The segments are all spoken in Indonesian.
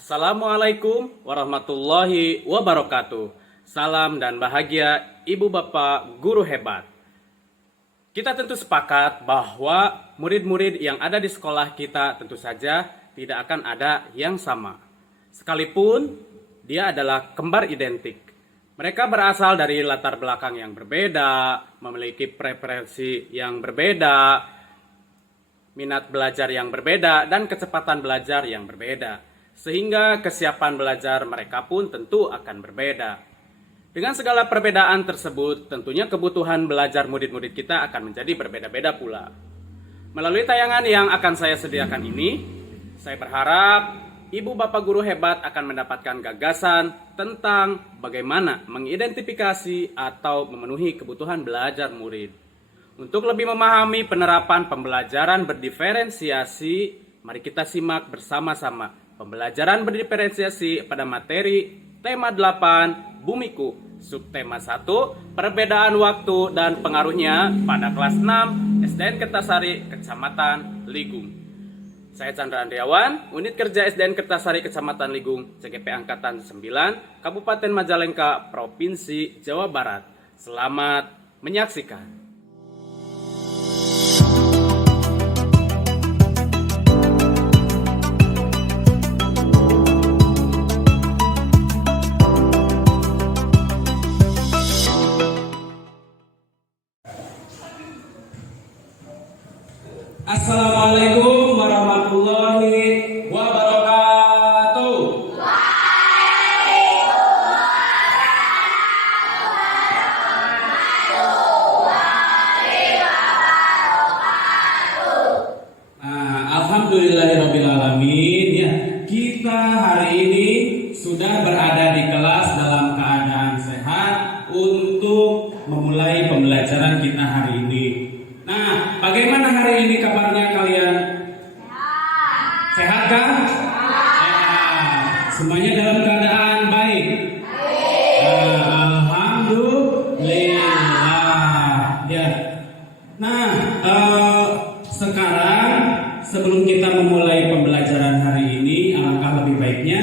Assalamualaikum warahmatullahi wabarakatuh. Salam dan bahagia ibu bapak guru hebat. Kita tentu sepakat bahwa murid-murid yang ada di sekolah kita tentu saja tidak akan ada yang sama. Sekalipun dia adalah kembar identik. Mereka berasal dari latar belakang yang berbeda, memiliki preferensi yang berbeda, minat belajar yang berbeda, dan kecepatan belajar yang berbeda. Sehingga kesiapan belajar mereka pun tentu akan berbeda. Dengan segala perbedaan tersebut, tentunya kebutuhan belajar murid-murid kita akan menjadi berbeda-beda pula. Melalui tayangan yang akan saya sediakan ini, saya berharap ibu bapak guru hebat akan mendapatkan gagasan tentang bagaimana mengidentifikasi atau memenuhi kebutuhan belajar murid. Untuk lebih memahami penerapan pembelajaran berdiferensiasi, mari kita simak bersama-sama pembelajaran berdiferensiasi pada materi tema 8 Bumiku, subtema 1 perbedaan waktu dan pengaruhnya pada kelas 6 SDN Kertasari, Kecamatan Ligung. Saya Chandra Andriawan, Unit Kerja SDN Kertasari, Kecamatan Ligung, CGP Angkatan 9, Kabupaten Majalengka, Provinsi Jawa Barat. Selamat menyaksikan. Assalamualaikum warahmatullahi wabarakatuh. Alhamdulillahirrabbilalamin. Ya, kita hari ini sudah berada di kelas dalam keadaan sehat untuk memulai pembelajaran kita hari ini. Nah, bagaimana hari ini kabarnya kalian? Sehat kan? Sehat. Semuanya dalam keadaan baik? Alhamdulillah. Ya. Nah, sekarang sebelum kita memulai pembelajaran hari ini, alangkah lebih baiknya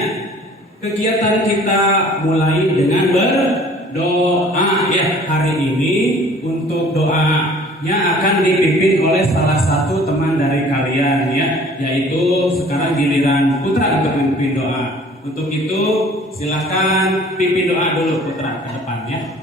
kegiatan kita mulai dengan berdoa. Ya, hari ini untuk doa akan dipimpin oleh salah satu teman dari kalian, ya, yaitu sekarang giliran Putra untuk memimpin doa. Untuk itu silakan pimpin doa dulu Putra ke depannya.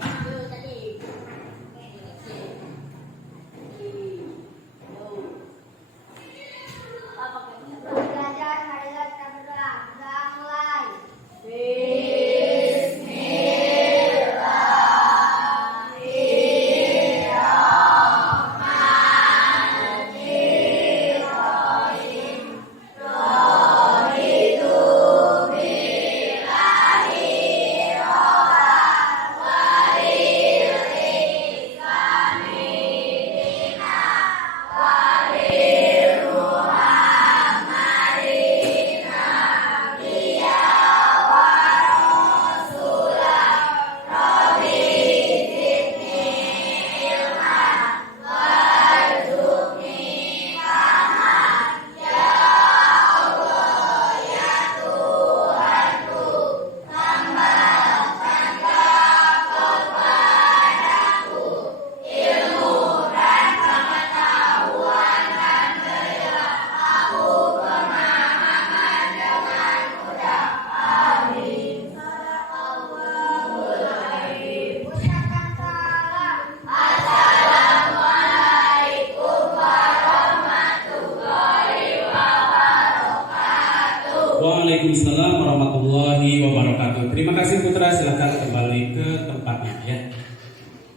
Waalaikumsalam warahmatullahi wabarakatuh. Terima kasih Putra, silakan kembali ke tempatnya, ya.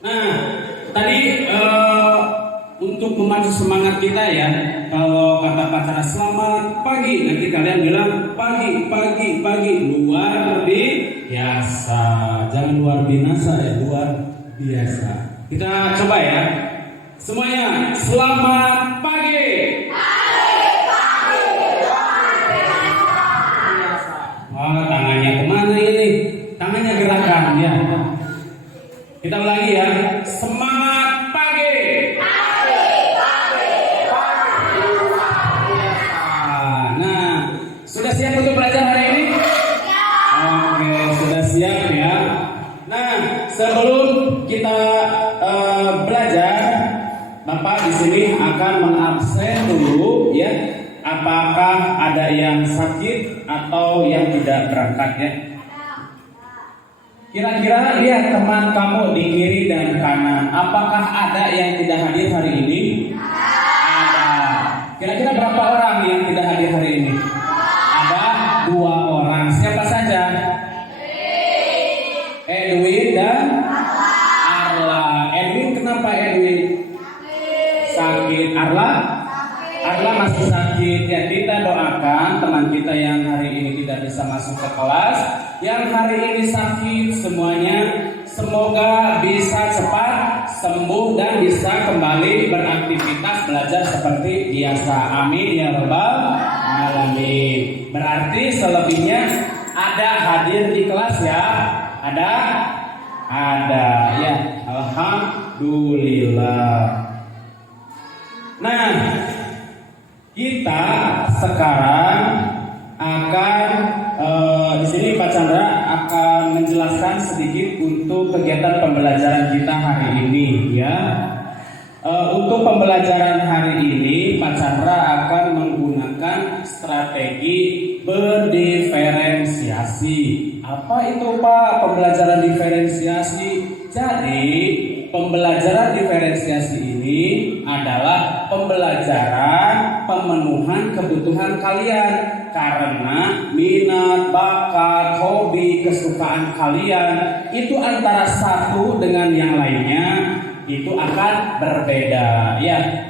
Nah, tadi untuk memacu semangat kita, ya, kalau kata pacara selamat pagi, nanti kalian bilang pagi luar biasa. Jangan luar binasa, ya, luar biasa. Kita coba, ya. Semuanya selamat pagi. Tangannya kemana ini? Tangannya gerakan, ya. Kita ulangi, ya. Semangat pagi. Nah, sudah siap untuk belajar hari ini? akan mengabsen dulu ya. Apakah ada yang sakit atau yang tidak berangkat ya? Kira-kira lihat teman kamu di kiri dan kanan, apakah ada yang tidak hadir hari ini? Ada. Kira-kira berapa orang yang tidak hadir hari ini? Ada 2 orang. Siapa saja? Edwin dan Arla. Edwin, kenapa Edwin? Sakit. Arla masih sakit. Ya, kita doakan teman kita yang hari ini tidak bisa masuk ke kelas, yang hari ini sakit semuanya, semoga bisa cepat sembuh dan bisa kembali beraktivitas belajar seperti biasa. Amin ya rabbal alamin. Berarti selebihnya ada hadir di kelas ya? Ada ya. Alhamdulillah. Nah, kita sekarang akan di sini Pak Chandra akan menjelaskan sedikit untuk kegiatan pembelajaran kita hari ini ya. Untuk pembelajaran hari ini Pak Chandra akan menggunakan strategi berdiferensiasi. Apa itu Pak pembelajaran diferensiasi? Jadi pembelajaran diferensiasi ini adalah pembelajaran pemenuhan kebutuhan kalian karena minat, bakat, hobi, kesukaan kalian itu antara satu dengan yang lainnya itu akan berbeda ya.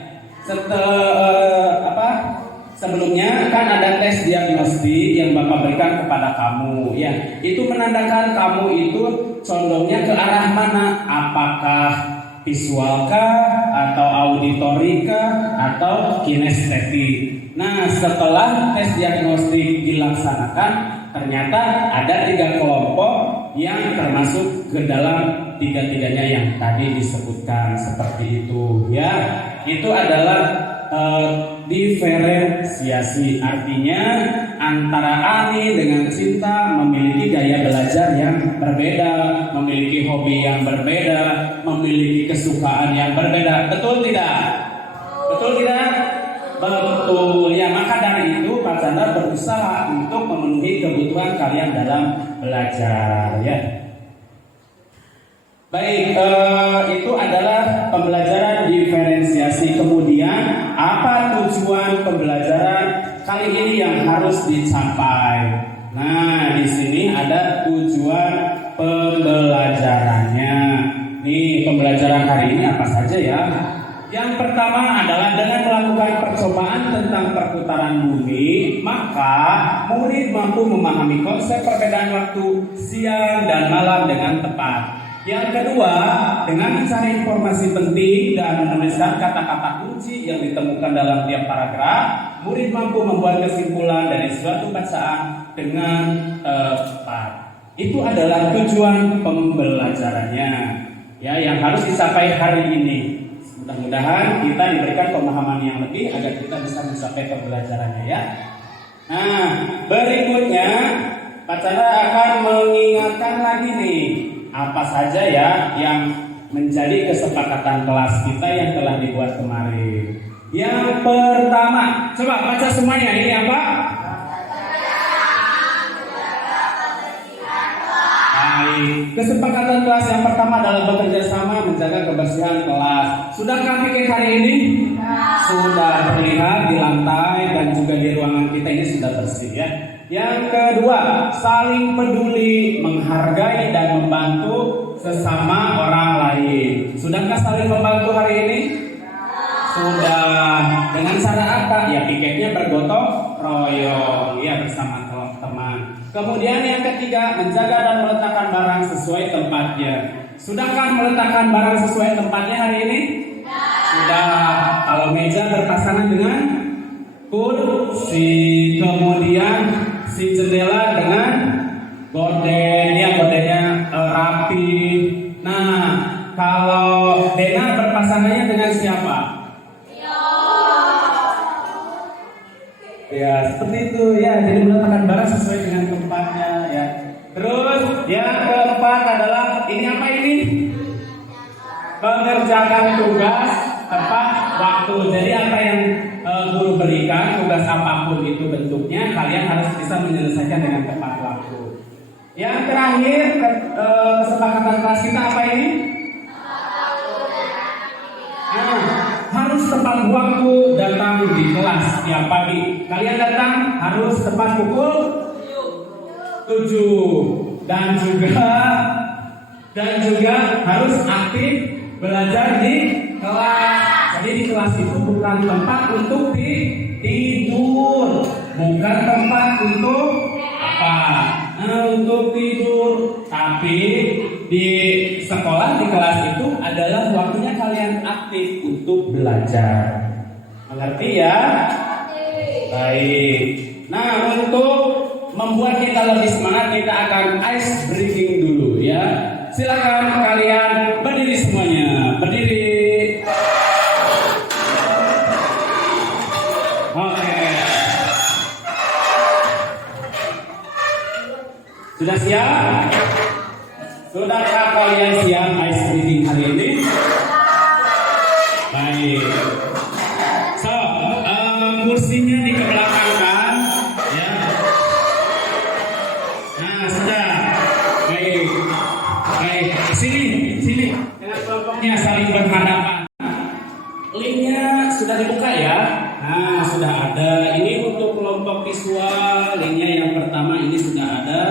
Sebelumnya kan ada tes diagnostik yang Bapak berikan kepada kamu ya. Itu menandakan kamu itu condongnya ke arah mana? Apakah visualkah atau auditorikah atau kinestetik? Nah, setelah tes diagnostik dilaksanakan, ternyata ada 3 kelompok yang termasuk ke dalam 3-tiganya yang tadi disebutkan seperti itu ya. Itu adalah diferensiasi, artinya antara Ani dengan Cinta memiliki gaya belajar yang berbeda, memiliki hobi yang berbeda, memiliki kesukaan yang berbeda. Betul tidak? Betul tidak? Betul ya. Maka dari itu Pak Chandra berusaha untuk memenuhi kebutuhan kalian dalam belajar ya. Baik, itu adalah pembelajaran diferensiasi. Kemudian apa tujuan pembelajaran kali ini yang harus dicapai? Nah, di sini ada tujuan pembelajarannya. Nih, pembelajaran hari ini apa saja ya? Yang pertama adalah dengan melakukan percobaan tentang perputaran bumi, maka murid mampu memahami konsep perbedaan waktu siang dan malam dengan tepat. Yang kedua, dengan mencari informasi penting dan menuliskan kata-kata kunci yang ditemukan dalam tiap paragraf, murid mampu membuat kesimpulan dari suatu bacaan dengan tepat. Itu adalah tujuan pembelajarannya, ya, yang harus dicapai hari ini. Mudah-mudahan kita diberikan pemahaman yang lebih agar kita bisa mencapai pembelajarannya, ya. Nah, berikutnya Pak Chandra akan mengingatkan lagi nih, apa saja ya yang menjadi kesepakatan kelas kita yang telah dibuat kemarin. Yang pertama, coba baca semuanya, ini apa? Baik. Kesepakatan kelas yang pertama adalah bekerja sama menjaga kebersihan kelas. Sudahkah pikir hari ini? Sudah terlihat di lantai dan juga di ruangan kita ini sudah bersih, ya. Yang kedua, saling peduli, menghargai dan membantu sesama orang lain. Sudahkah saling membantu hari ini? Sudah. Dengan cara apa? Ya, pikirnya bergotong royong, ya, bersama teman. Kemudian yang ketiga, menjaga dan meletakkan barang sesuai tempatnya. Sudahkah meletakkan barang sesuai tempatnya hari ini? Sudah. Kalau meja berpasangan dengan kursi, kemudian si jendela dengan gorden, ya, gordennya rapi. Nah, kalau Dena berpasangannya dengan siapa? Ya, seperti itu, ya. Jadi meletakkan barang sesuai dengan tempatnya, ya. Terus yang keempat adalah ini apa ini? Mengerjakan tugas tepat waktu. Jadi apa yang guru berikan, tugas apapun itu bentuknya, kalian harus bisa menyelesaikan dengan tepat waktu. Yang terakhir, kesepakatan kelas kita apa ini? Harus tepat waktu datang di kelas tiap pagi. Kalian datang harus tepat pukul 7 dan juga harus aktif belajar di kelas. Jadi di kelas itu bukan tempat untuk tidur, bukan tempat untuk apa? Untuk tidur. Tapi di sekolah, di kelas itu adalah waktunya kalian aktif untuk belajar. Mengerti ya? Baik. Nah, untuk membuat kita lebih semangat, kita akan ice breaking dulu ya. Silakan kalian berdiri semuanya. Berdiri. Oke. Sudah siap? Sudahkah kalian siap ice breathing hari ini? Baik. So, kursinya dikebelakangkan, ya. Nah, sudah. Baik. Baik. Sini. Dengan kelompoknya saling berhadapan. Linknya sudah dibuka ya. Nah, sudah ada. Ini untuk kelompok visual. Linknya yang pertama ini sudah ada.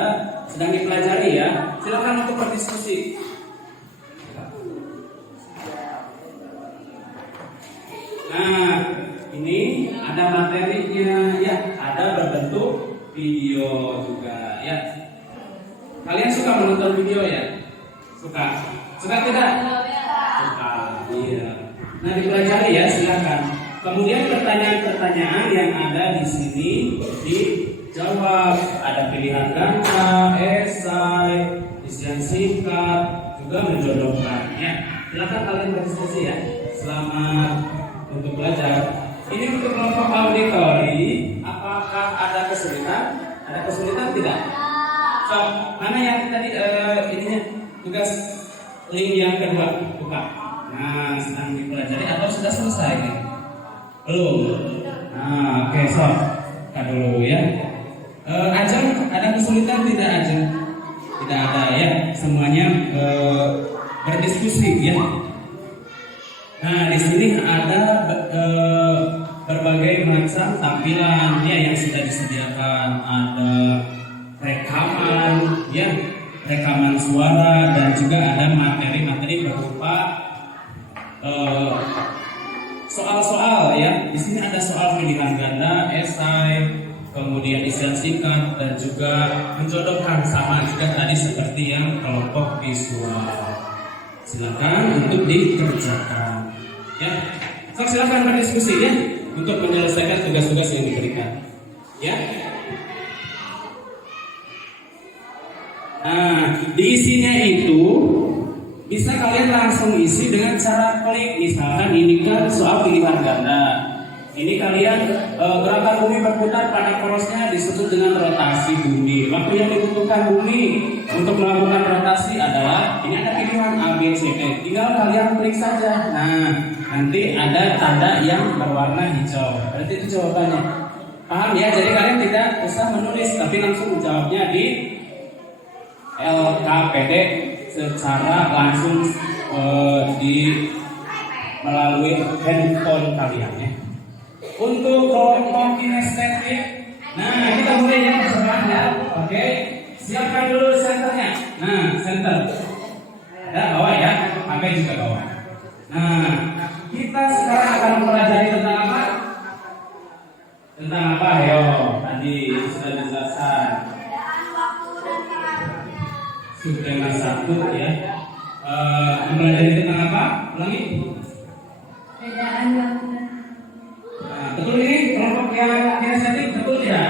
Sedang dipelajari ya. Silakan untuk berdiskusi. Nah, ini ada materinya ya, ada berbentuk video juga ya. Kalian suka menonton video ya? Suka? Suka tidak? Suka. Iya. Nah, dipelajari ya, silakan. Kemudian pertanyaan-pertanyaan yang ada di sini dijawab. Ada pilihan ganda, esai, isian singkat, juga menjodohkan. Ya, silakan kalian berdiskusi ya. Selamat untuk belajar. Ini untuk kelompok auditori. Apakah ada kesulitan? Ada kesulitan tidak? So, mana yang tadi ininya tugas link yang kedua buka. Nah, sedang dipelajari atau sudah selesai nih? Belum. Nah, oke, so kita dulu ya. Ajeng, ada kesulitan tidak Ajeng? Tidak ada ya. Semuanya berdiskusi ya. Nah, di sini ada berbagai macam tampilan ya yang sudah disediakan. Ada rekaman ya, rekaman suara, dan juga ada materi-materi berupa soal-soal ya. Di sini ada soal pilihan ganda, esai, kemudian isian singkat, dan juga menjodohkan, sama juga tadi seperti yang kelompok visual. Silakan untuk dikerjakan ya. So, silakan berdiskusi ya untuk menyelesaikan tugas-tugas yang diberikan ya. Nah, diisinya itu bisa kalian langsung isi dengan cara klik. Misalkan ini kan soal pilihan ganda. Ini kalian gerakan bumi berputar pada porosnya disebut dengan rotasi bumi. Waktu yang dibutuhkan bumi untuk melakukan rotasi adalah ini ada pilihan A, B, C, D. Tinggal kalian klik saja. Nah, nanti ada tanda yang berwarna hijau. Berarti itu jawabannya. Paham ya? Jadi kalian tidak usah menulis, tapi langsung menjawabnya di LKPD secara langsung melalui handphone kalian ya. Untuk kelompok kinestetik, nah kita mulai yang percobaan ya. Oke, siapkan dulu senternya. Nah, center ada bawah ya, pakai juga bawah. Nah, kita sekarang akan mempelajari tentang apa? Tentang apa? Ayo, tadi sudah dijelaskan. Subtema 1 ya. Mempelajari tentang apa? Ulangi. Perbedaan waktu. Nah, betul ini kelompok yang kinestetik, betul tidak?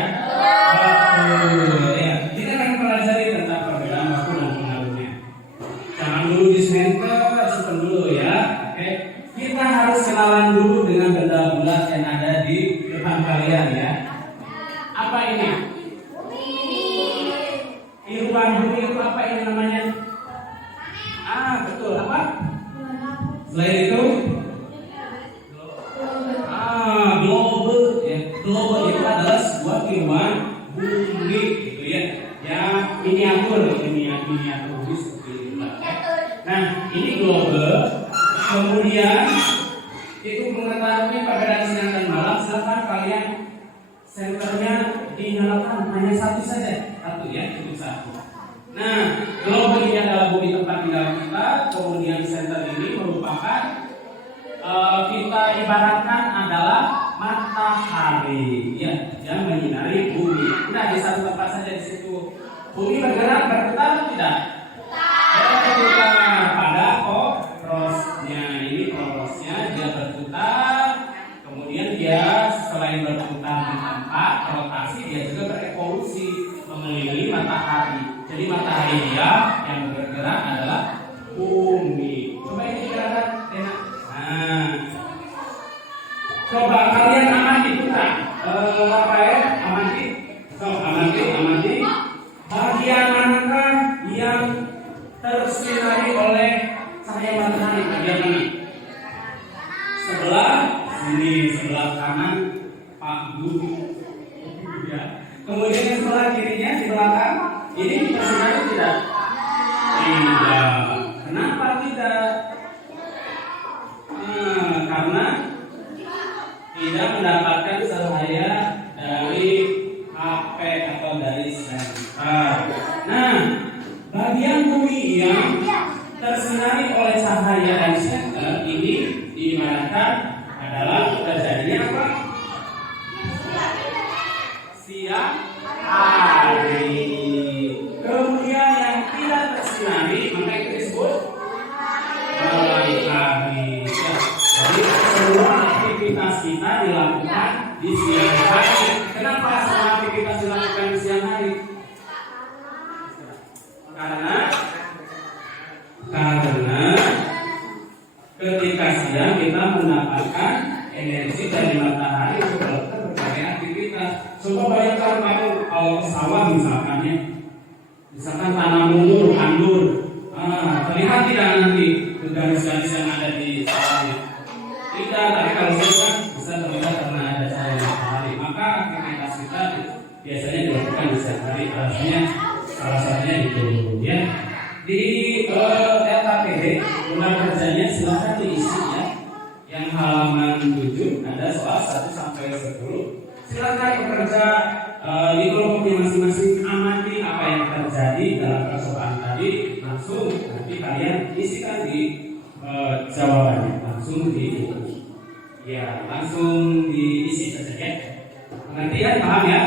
Betul ya. Kita akan mempelajari tentang perbedaan waktu dan pengaruhnya. Jangan dulu di center, simpan dulu ya. Oke. Kita harus kenalan dulu dengan benda bulat yang ada di depan kalian ya. Apa ini? Kehidupan bumi itu apa ini namanya? Betul, apa? Selain itu? Globe itu adalah sebuah tiruan bumi gitu ya. Yang miniatur seperti itu. Nah, ini globe. Kemudian itu mengetahui perbedaan siang dan malam. Silakan kalian senternya dinyalakan hanya satu saja, satu ya, cukup satu. Nah, globe ini adalah bumi tempat tinggal kita. Kemudian senter ini merupakan kita ibaratkan adalah matahari, ya, yang menyinari bumi. Nah, di satu tempat saja di situ. Bumi bergerak berputar tidak? Berputar pada torosnya. Ini torosnya dia berputar. Kemudian dia selain berputar di tempat rotasi, dia juga berevolusi mengelilingi matahari. Jadi matahari dia yang bergerak adalah bumi. Coba ini dikatakan enak. Nah, coba kalian amati putar. Apa ya? Amati. Amati. Bagian manakah yang tersinari oleh cahaya matahari? Bagian mana? Sebelah sini, sebelah kanan Pak Guru. Ya. Kemudian yang sebelah kirinya di belakang ini tersinari tidak? Tidak. Kenapa tidak? Karena tidak mendapatkan cahaya dari HP atau dari senter. Nah, bagian bumi yang tersinari oleh cahaya dari senter ini diibaratkan adalah terjadinya apa? Siang hari. Kemudian yang tidak tersinari maka itu disebut malam hari. Jadi semua aktivitas kita dilakukan di siang hari. Kenapa semua aktivitas dilakukan di siang hari? Karena ketika siang kita mendapatkan energi dari matahari untuk melakukan berbagai aktivitas. Coba bayangkan kamu kalau ke sawah misalkan tanam mundur, terlihat tidak nanti garis-garis yang ada di sawahnya? Tidak, tapi kalau siang bisa terlihat karena ada cahaya matahari. Maka aktivitas kita biasanya dilakukan di siang hari. Artinya salah satunya itu ya. Di LKPD undang kerjanya silahkan diisi ya. Yang halaman 7 ada soal 1 sampai 10. Silakan bekerja di kelompoknya masing-masing, amati apa yang terjadi dalam percobaan tadi, langsung nanti kalian isikan di jawabannya, langsung diisi saja ya. Pengertian paham ya?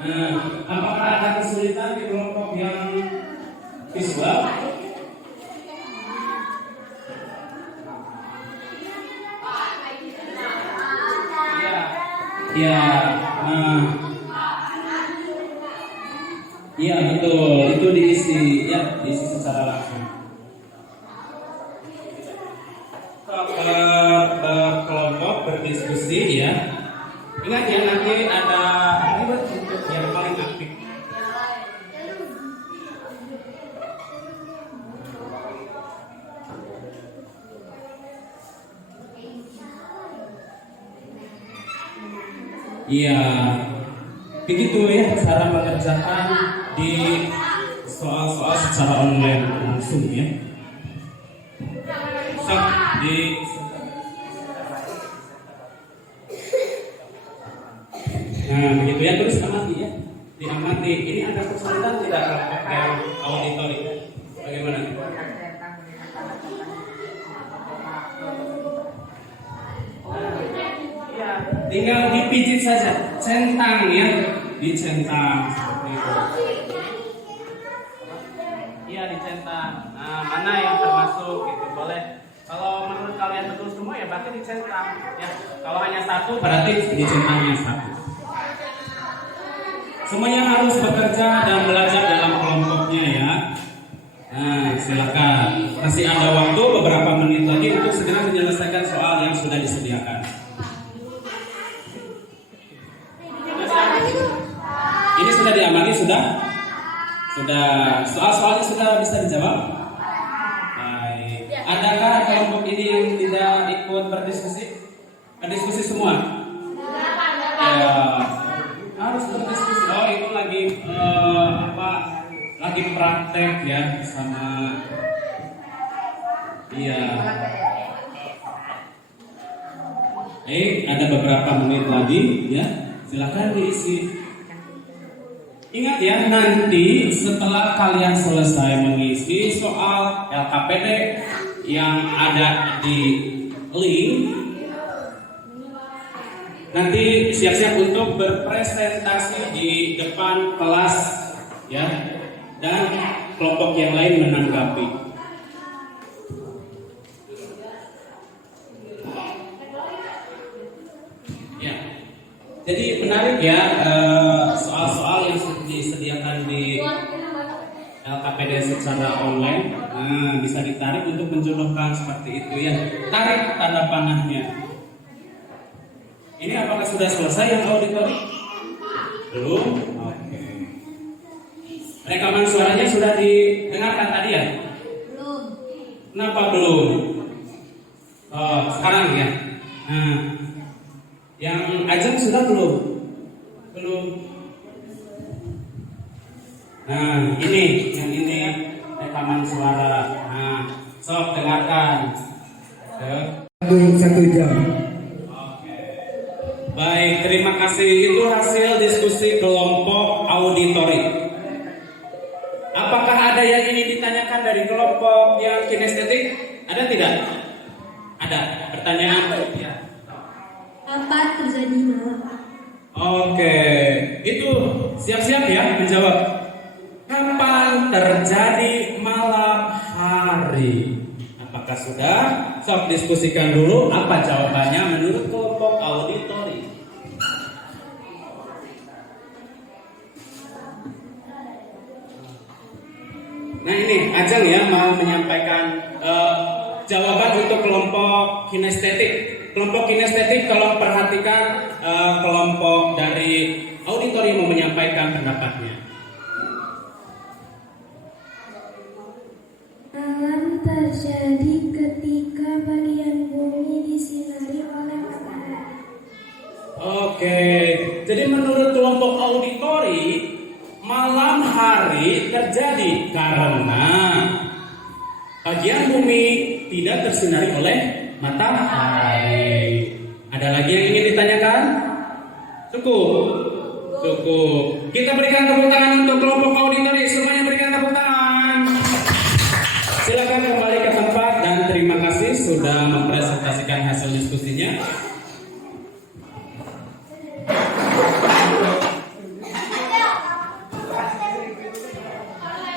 Nah, apakah ada kesulitan di kelompok yang visual? Iya betul, itu diisi secara langsung. Kelompok berdiskusi ya. Ingat ya, nanti ada reward untuk yang paling aktif. Iya, begitu ya cara mengerjakan di soal-soal secara online langsung ya. Nah begitu ya, terus amati ya, diamati. Ini ada kesulitan tidak kelompok yang auditori? Bagaimana? Tinggal dipijit saja, centang ya, dicentang seperti itu. Iya dicentang. Nah mana yang termasuk gitu boleh. Kalau menurut kalian betul semua ya berarti dicentang ya. Kalau hanya satu berarti dicentangnya satu. Semuanya harus bekerja dan belajar dalam kelompoknya ya. Nah silakan. Masih ada waktu beberapa menit lagi untuk segera menyelesaikan soal yang sudah disediakan. Ini sudah diamati, sudah soal-soalnya sudah bisa dijawab. Baik. Adakah kelompok ini yang tidak ikut berdiskusi? Berdiskusi semua? Ya, lagi praktek ya sama iya. Ada beberapa menit lagi ya. Silakan diisi. Ingat ya, nanti setelah kalian selesai mengisi soal LKPD yang ada di link, nanti siap-siap untuk berpresentasi di depan kelas ya, dan kelompok yang lain menanggapi. Ya, jadi menarik ya soal-soal yang disediakan di LKPD secara online. Nah, bisa ditarik untuk menjodohkan seperti itu ya. Tarik tanda panahnya. Ini apakah sudah selesai yang auditori? Belum? Oke. Rekaman suaranya sudah didengarkan tadi ya? Belum. Kenapa belum? Oh, sekarang ya. Nah, yang ajak sudah belum? Belum. Nah, ini yang ini rekaman suara. Nah, sok dengarkan. Satu jam. Baik, terima kasih. Itu hasil diskusi kelompok auditori. Apakah ada yang ingin ditanyakan dari kelompok yang kinestetik? Ada tidak? Ada. Pertanyaan? Ya. Apa terjadi malam? Oke, itu siap-siap ya menjawab. Kapan terjadi malam hari? Apakah sudah? Sok diskusikan dulu apa jawabannya menurut kelompok auditori. Nah ini Ajeng ya mau menyampaikan jawaban untuk kelompok kinestetik. Kelompok kinestetik kalau perhatikan kelompok dari auditori mau menyampaikan pendapatnya. Malam terjadi ketika bagian bumi disinari oleh matahari. Oke, jadi menurut kelompok auditori malam hari terjadi karena bagian bumi tidak tersinari oleh matahari. Ada lagi yang ingin ditanyakan? Cukup? Cukup. Kita berikan tepuk tangan untuk kelompok auditori. Semuanya berikan tepuk tangan. Silakan kembali ke tempat dan terima kasih sudah mempresentasikan hasil diskusinya.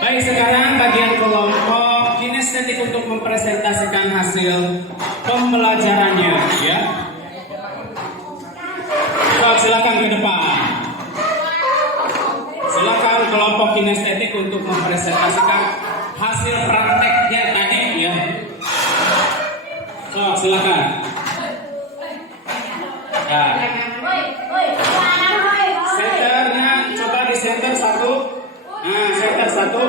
Baik, sekarang bagian kelompok kinestetik untuk mempresentasikan hasil pembelajarannya ya. So, silakan ke depan. Silakan kelompok kinestetik untuk mempresentasikan hasil prakteknya tadi ya. So, silakan. Ya. Senternya coba di center satu. Nah, center satu.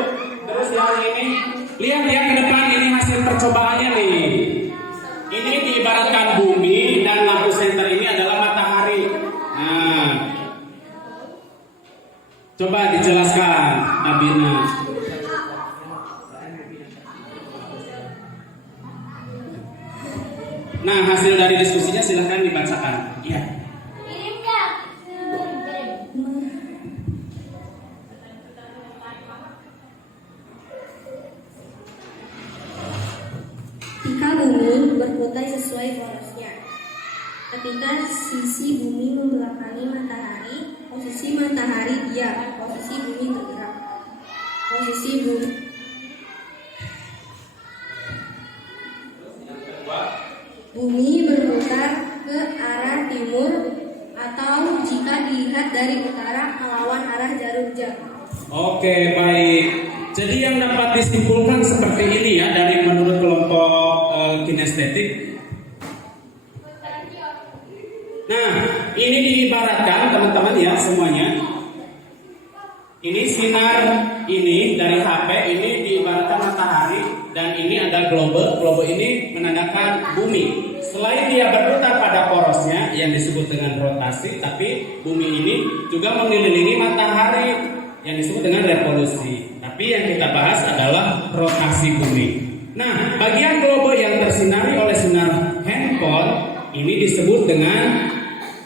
Terus yang ini lihat ya ke depan, ini hasil percobaannya nih. Ini diibaratkan bumi dan lampu senter ini adalah matahari. Nah, coba dijelaskan Abina. Nah, hasil dari diskusinya silahkan dibacakan. Iya. Ketika bumi berputar sesuai porosnya. Ketika sisi bumi membelakangi matahari, posisi matahari diam, posisi bumi bergerak. Posisi bumi berputar ke arah timur atau jika dilihat dari utara melawan arah jarum jam. Oke, baik. Jadi yang dapat disimpulkan seperti ini ya dari menurut kelompok kinestetik. Nah, ini diibaratkan teman-teman ya semuanya. Ini sinar ini dari HP ini diibaratkan matahari dan ini ada globe. Globe ini menandakan bumi. Selain dia berputar pada porosnya yang disebut dengan rotasi, tapi bumi ini juga mengelilingi matahari yang disebut dengan revolusi. Tapi Tapi yang kita bahas adalah rotasi bumi. Nah, bagian kelompok yang tersinari oleh sinar handphone ini disebut dengan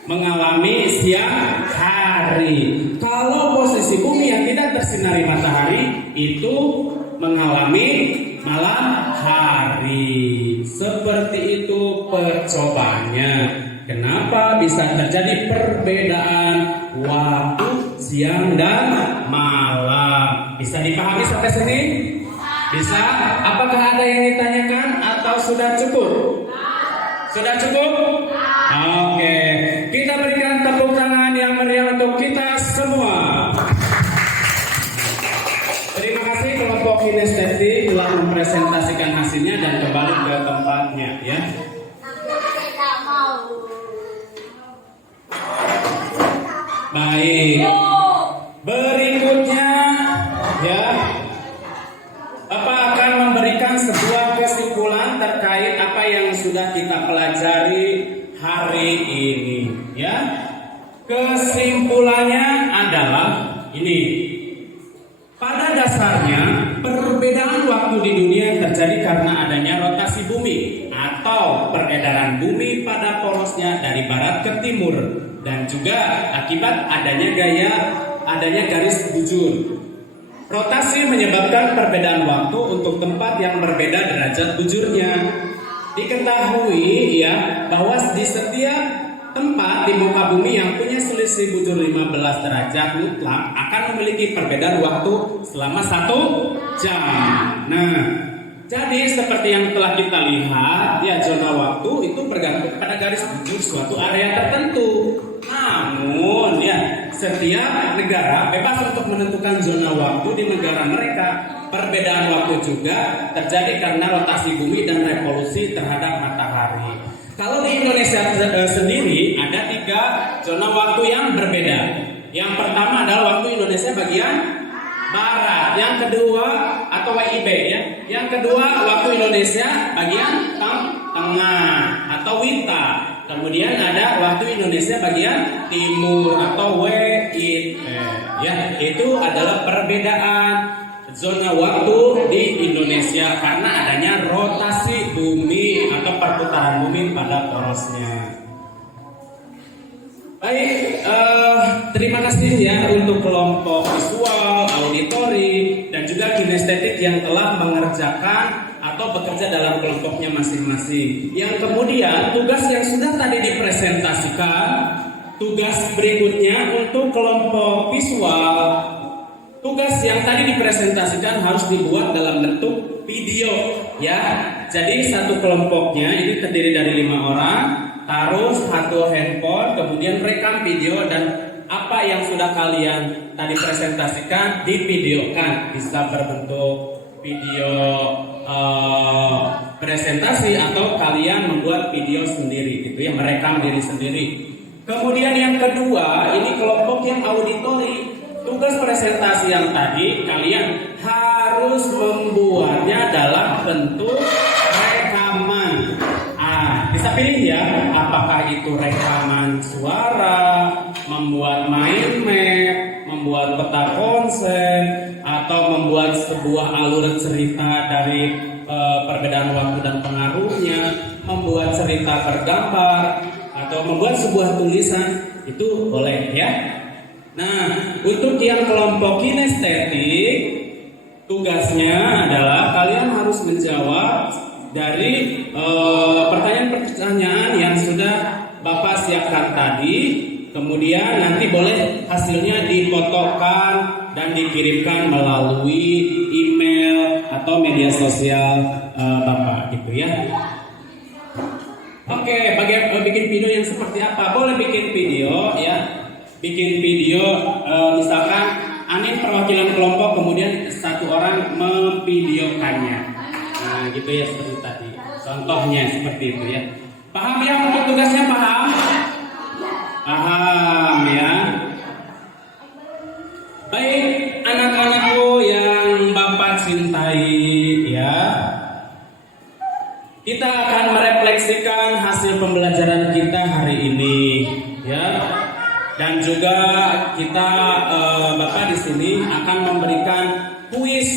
mengalami siang hari. Kalau posisi bumi yang tidak tersinari matahari itu mengalami malam hari. Seperti itu percobaannya. Kenapa bisa terjadi perbedaan waktu siang dan malam? Bisa dipahami sampai sini? Bisa? Apakah ada yang ditanyakan atau sudah cukup? Sudah cukup? Oke, kita berikan tepuk tangan yang meriah untuk kita semua. Terima kasih kelompok kinestetik telah mempresentasikan hasilnya dan kembali ke tempatnya ya. Baik. Berikutnya ya, Bapak akan memberikan sebuah kesimpulan terkait apa yang sudah kita pelajari hari ini ya. Kesimpulannya adalah ini. Pada dasarnya perbedaan waktu di dunia terjadi karena adanya rotasi bumi atau peredaran bumi pada porosnya dari barat ke timur dan juga akibat adanya garis bujur. Rotasi menyebabkan perbedaan waktu untuk tempat yang berbeda derajat bujurnya. Diketahui ya bahwa di setiap tempat di muka bumi yang punya selisih bujur 15 derajat mutlak akan memiliki perbedaan waktu selama 1 jam. Nah, jadi seperti yang telah kita lihat, ya zona waktu itu bergantung pada garis bujur suatu area tertentu. Namun ya, setiap negara bebas untuk menentukan zona waktu di negara mereka. Perbedaan waktu juga terjadi karena rotasi bumi dan revolusi terhadap matahari. Kalau di Indonesia sendiri ada 3 zona waktu yang berbeda. Yang pertama adalah waktu Indonesia bagian barat. Yang kedua atau WIB ya. Yang kedua waktu Indonesia bagian tengah atau WITA. Kemudian ada waktu Indonesia bagian timur atau WIT. Ya, itu adalah perbedaan zona waktu di Indonesia karena adanya rotasi bumi atau perputaran bumi pada porosnya. Baik, terima kasih ya untuk kelompok visual, auditori, dan juga kinestetik yang telah mengerjakan atau bekerja dalam kelompoknya masing-masing. Yang kemudian tugas yang sudah tadi dipresentasikan, tugas berikutnya untuk kelompok visual. Tugas yang tadi dipresentasikan harus dibuat dalam bentuk video ya. Jadi satu kelompoknya ini terdiri dari 5 orang, taruh satu handphone, kemudian rekam video dan apa yang sudah kalian tadi presentasikan divideokan. Bisa berbentuk video presentasi atau kalian membuat video sendiri gitu ya, merekam diri sendiri. Kemudian yang kedua, ini kelompok yang auditori. Tugas presentasi yang tadi kalian harus membuatnya dalam bentuk rekaman. Bisa pilih ya, apakah itu rekaman suara, membuat mind map, membuat peta konsep, atau membuat sebuah alur cerita dari perbedaan waktu dan pengaruhnya, membuat cerita bergambar, atau membuat sebuah tulisan, itu boleh ya. Nah, untuk yang kelompok kinestetik, tugasnya adalah kalian harus menjawab dari pertanyaan-pertanyaan yang sudah Bapak siapkan tadi. Kemudian nanti boleh hasilnya difotokan dan dikirimkan melalui email atau media sosial Bapak gitu ya. Oke, bagaimana bikin video yang seperti apa? Boleh bikin video ya. Bikin video misalkan Anin perwakilan kelompok, kemudian satu orang memvideokannya. Nah gitu ya, seperti tadi contohnya seperti itu ya. Paham ya untuk tugasnya? Paham? Paham ya. Baik anak-anakku yang Bapak cintai ya, kita akan merefleksikan hasil pembelajaran kita hari ini ya. Dan juga kita Bapak di sini akan memberikan kuis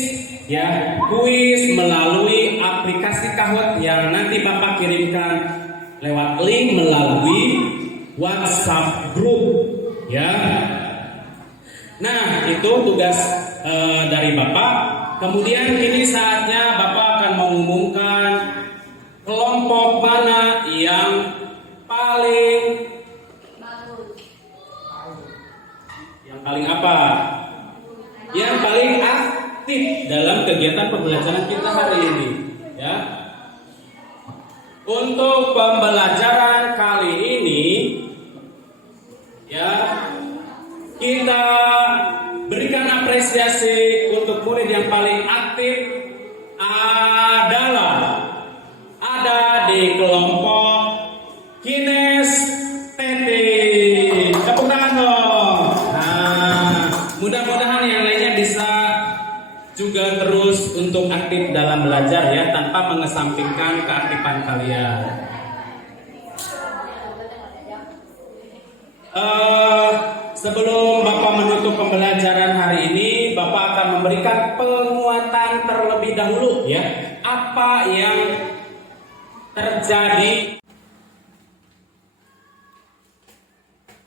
ya, kuis melalui aplikasi Kahoot yang nanti Bapak kirimkan lewat link melalui WhatsApp group ya. Nah, itu tugas dari Bapak. Kemudian ini saatnya Bapak akan mengumumkan kelompok mana yang paling apa? Yang paling aktif dalam kegiatan pembelajaran kita hari ini, ya. Untuk pembelajaran kali ini, ya, kita berikan apresiasi untuk murid yang paling aktif adalah ada di kelompok kinestetik. Tepuk tangan dong. Nah, mudah-mudahan yang lainnya bisa juga terus untuk aktif dalam belajar ya, tanpa mengesampingkan keaktifan kalian. Sebelum Bapak menutup pembelajaran hari ini, Bapak akan memberikan penguatan terlebih dahulu ya. Apa yang terjadi?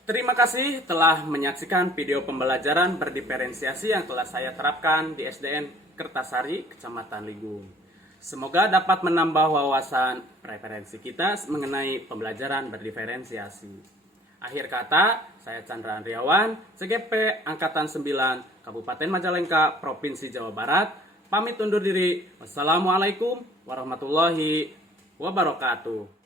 Terima kasih telah menyaksikan video pembelajaran berdiferensiasi yang telah saya terapkan di SDN Kertasari, Kecamatan Ligung. Semoga dapat menambah wawasan preferensi kita mengenai pembelajaran berdiferensiasi. Akhir kata, saya Chandra Andriawan, CGP Angkatan 9, Kabupaten Majalengka, Provinsi Jawa Barat, pamit undur diri. Wassalamualaikum warahmatullahi wabarakatuh.